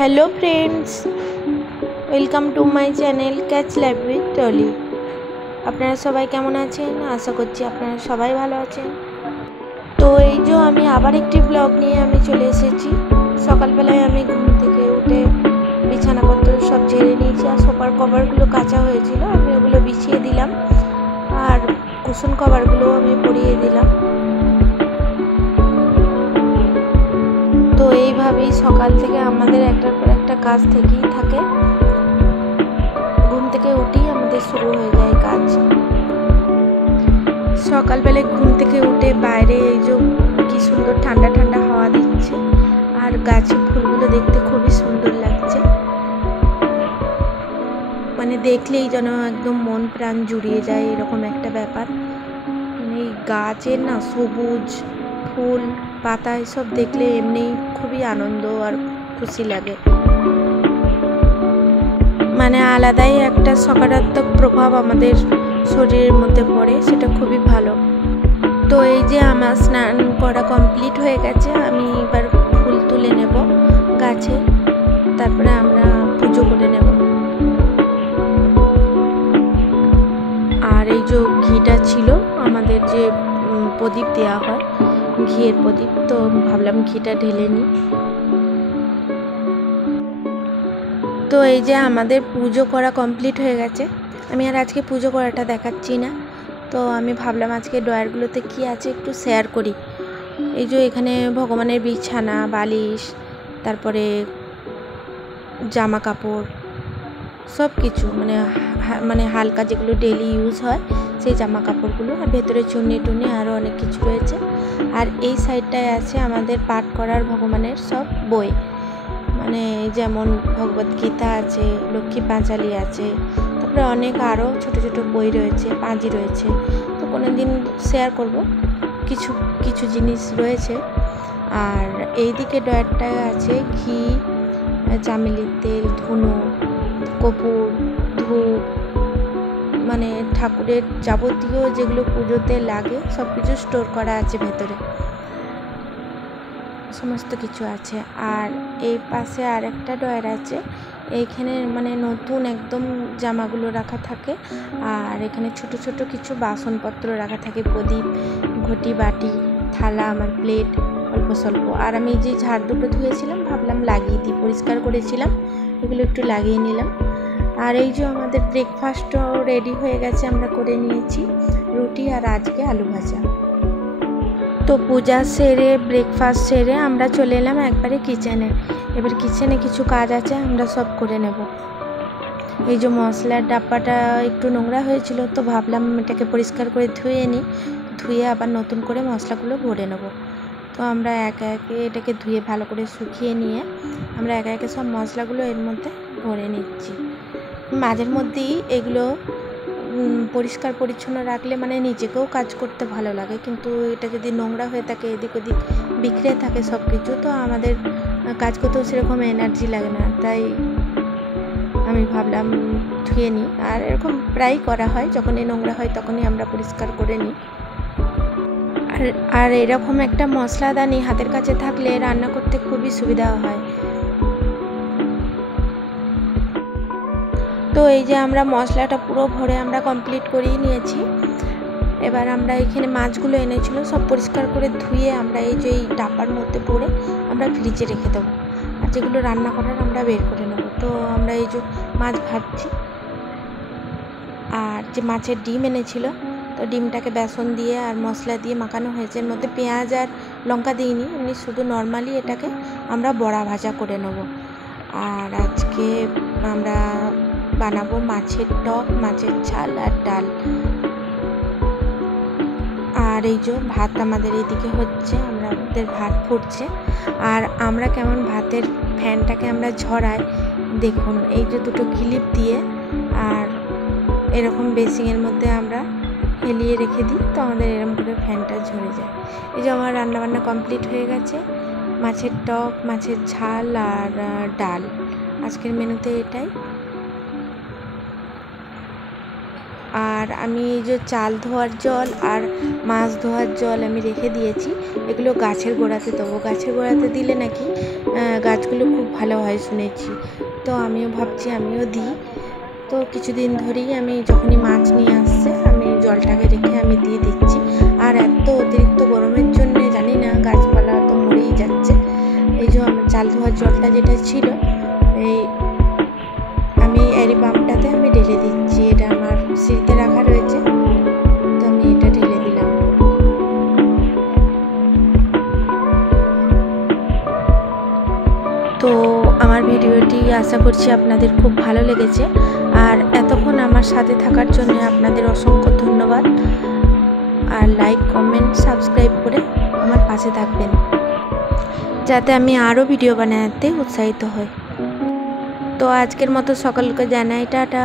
Hello friends, welcome to my channel catch life with Tolly. আপনারা সবাই কেমন আছেন? আশা করছি আপনারা সবাই ভালো আছেন। তো এই যে আমি আবার একটি ব্লগ নিয়ে আমি চলে এসেছি। সকালবেলায় আমি ঘুম থেকে উঠে বিছানাপত্র সব ঝেড়ে নিয়েছি, আর সোফার কভারগুলো কাঁচা হয়েছিল, আমি ওগুলো বিছিয়ে দিলাম, আর কুশন কভারগুলো আমি পরিয়ে দিলাম। তো এইভাবেই সকাল থেকে আমাদের একটার পর একটা কাজ থেকেই থাকে। ঘুম থেকে উঠেই আমাদের শুরু হয়ে যায় কাজ। সকালবেলায় ঘুম থেকে উঠে বাইরে এই যে কি সুন্দর ঠান্ডা ঠান্ডা হাওয়া দিচ্ছে, আর গাছের ফুলগুলো দেখতে খুবই সুন্দর লাগছে। মানে দেখলেই যেন একদম মন প্রাণ জুড়িয়ে যায়, এরকম একটা ব্যাপার। মানে এই গাছের না সবুজ ফুল পাতা এসব দেখলে এমনি খুবই আনন্দ আর খুশি লাগে। মানে আলাদাই একটা সকারাত্মক প্রভাব আমাদের শরীরের মধ্যে পড়ে, সেটা খুবই ভালো। তো এই যে আমার স্নান করা কমপ্লিট হয়ে গেছে, আমি এবার ফুল তুলে নেব গাছে, তারপরে আমরা পুজো করে নেব। আর এই যে ঘিটা ছিল আমাদের, যে প্রদীপ দেওয়া হয় ঘিয়ের প্রদীপ, তো ভাবলাম ঘিটা ঢেলে নিই। তো এই যে আমাদের পুজো করা কমপ্লিট হয়ে গেছে। আমি আর আজকে পুজো করাটা দেখাচ্ছি না, তো আমি ভাবলাম আজকে ড্রয়ারগুলোতে কি আছে একটু শেয়ার করি। এই যে এখানে ভগবানের বিছানা, বালিশ, তারপরে জামা কাপড়, সব কিছু মানে হালকা যেগুলো ডেলি ইউজ হয় সেই জামা কাপড়গুলো, আর ভেতরে চুন্নি টুন্নি আরও অনেক কিছু রয়েছে। আর এই সাইডটায় আছে আমাদের পাঠ করার ভগবানের সব বই, মানে যেমন ভগবদ্গীতা আছে, লক্ষ্মী পাঁচালী আছে, তারপরে অনেক আরও ছোটো ছোটো বই রয়েছে, পাঁজি রয়েছে। তো কোনো দিন শেয়ার করব, কিছু কিছু জিনিস রয়েছে। আর এই দিকে ড্রয়ারটায় আছে ঘি, চামেলির তেল, ধুনো, কর্পূর, ধূপ, মানে ঠাকুরের যাবতীয় যেগুলো পুজোতে লাগে সব কিছু স্টোর করা আছে ভেতরে, সমস্ত কিছু আছে। আর এই পাশে আর একটা ড্রয়ার আছে, এইখানে মানে নতুন একদম জামাগুলো রাখা থাকে, আর এখানে ছোট ছোট কিছু বাসনপত্র রাখা থাকে, প্রদীপ, ঘটি, বাটি, থালা, আমার প্লেট অল্প স্বল্প। আর আমি যে ঝাড় দুটো ধুয়েছিলাম ভাবলাম লাগিয়ে দিই, পরিষ্কার করেছিলাম, এগুলো একটু লাগিয়ে নিলাম। আর এই যে আমাদের ব্রেকফাস্টও রেডি হয়ে গেছে, আমরা করে নিয়েছি রুটি আর আজকে আলু ভাজা। তো পূজা সেরে ব্রেকফাস্ট সেরে আমরা চলে এলাম একবারে কিচেনে। এবার কিচেনে কিছু কাজ আছে, আমরা সব করে নেব। এই যে মশলার ডাব্বাটা একটু নোংরা হয়েছিল, তো ভাবলাম এটাকে পরিষ্কার করে ধুয়ে নিই, ধুয়ে আবার নতুন করে মশলাগুলো ভরে নেব। তো আমরা একে একে এটাকে ধুয়ে ভালো করে শুকিয়ে নিয়ে আমরা একে একে সব মশলাগুলো এর মধ্যে ভরে নিচ্ছি। মাঝের মধ্যেই এগুলো পরিষ্কার পরিচ্ছন্ন রাখলে মানে নিজেকেও কাজ করতে ভালো লাগে, কিন্তু এটা যদি নোংরা হয়ে থাকে, এদিক ওদিক বিখরে থাকে সব কিছু, তো আমাদের কাজ করতেও সেরকম এনার্জি লাগে না। তাই আমি ভাবলাম ধুয়ে নিই, আর এরকম প্রায়ই করা হয়, যখনই নোংরা হয় তখনই আমরা পরিষ্কার করে নিই। আর এরকম একটা মশলাদানি হাতের কাছে থাকলে রান্না করতে খুবই সুবিধা হয়। তো এই যে আমরা মশলাটা পুরো ভরে আমরা কমপ্লিট করেই নিয়েছি। এবার আমরা এখানে মাছগুলো এনেছিল সব পরিষ্কার করে ধুয়ে আমরা এই যে এই ডাব্বার মধ্যে ভরে আমরা ফ্রিজে রেখে দেবো, আর যেগুলো রান্না করার আমরা বের করে নেব। তো আমরা এই যে মাছ ভাজছি, আর যে মাছের ডিম এনেছিল, তো ডিমটাকে বেসন দিয়ে আর মশলা দিয়ে মাখানো হয়েছে, এর মধ্যে পেঁয়াজ আর লঙ্কা দিইনি, এমনি শুধু নর্মালি এটাকে আমরা বড়া ভাজা করে নেব। আর আজকে আমরা বানাবো মাছের টক, মাছের ঝাল আর ডাল। আর এই যে ভাত আমাদের এইদিকে হচ্ছে, আমাদের ভাত ফুটছে। আর আমরা কেমন ভাতের ফ্যানটাকে আমরা ঝরাই দেখুন, এই যে দুটো ক্লিপ দিয়ে আর এরকম বেসিংয়ের মধ্যে আমরা হেলিয়ে রেখে দিই, তো আমাদের এরকম করে ফ্যানটা ঝরে যায়। এই যে আমার রান্নাবান্না কমপ্লিট হয়ে গেছে, মাছের টক, মাছের ঝাল আর ডাল, আজকের মেনুতে এটাই। আর আমি এই যে চাল ধোয়ার জল আর মাছ ধোয়ার জল আমি রেখে দিয়েছি, এগুলো গাছের গোড়াতে দেবো। গাছের গোড়াতে দিলে নাকি গাছগুলো খুব ভালো হয় শুনেছি, তো আমিও ভাবছি আমিও দিই। তো কিছুদিন ধরেই আমি যখনই মাছ নিয়ে আসছে আমি জলটাকে রেখে আমি দিয়ে দিচ্ছি। আর এত অতিরিক্ত গরমের জন্য জানি না গাছপালা তো মরেই যাচ্ছে। এই যে আমার চাল ধোয়ার জলটা যেটা ছিল এই আমি এই পাম্পটাতে আমি ঢেলে দিচ্ছি। এটা আমার সিঁড়িতে রাখা রয়েছে, তো আমি এটা ঢেলে দিলাম। তো আমার ভিডিওটি আশা করছি আপনাদের খুব ভালো লেগেছে, আর এতক্ষণ আমার সাথে থাকার জন্য আপনাদের অসংখ্য ধন্যবাদ। আর লাইক, কমেন্ট, সাবস্ক্রাইব করে আমার পাশে থাকবেন, যাতে আমি আরও ভিডিও বানাতে উৎসাহিত হই। তো আজকের মতো সকলকে জানাই টাটা।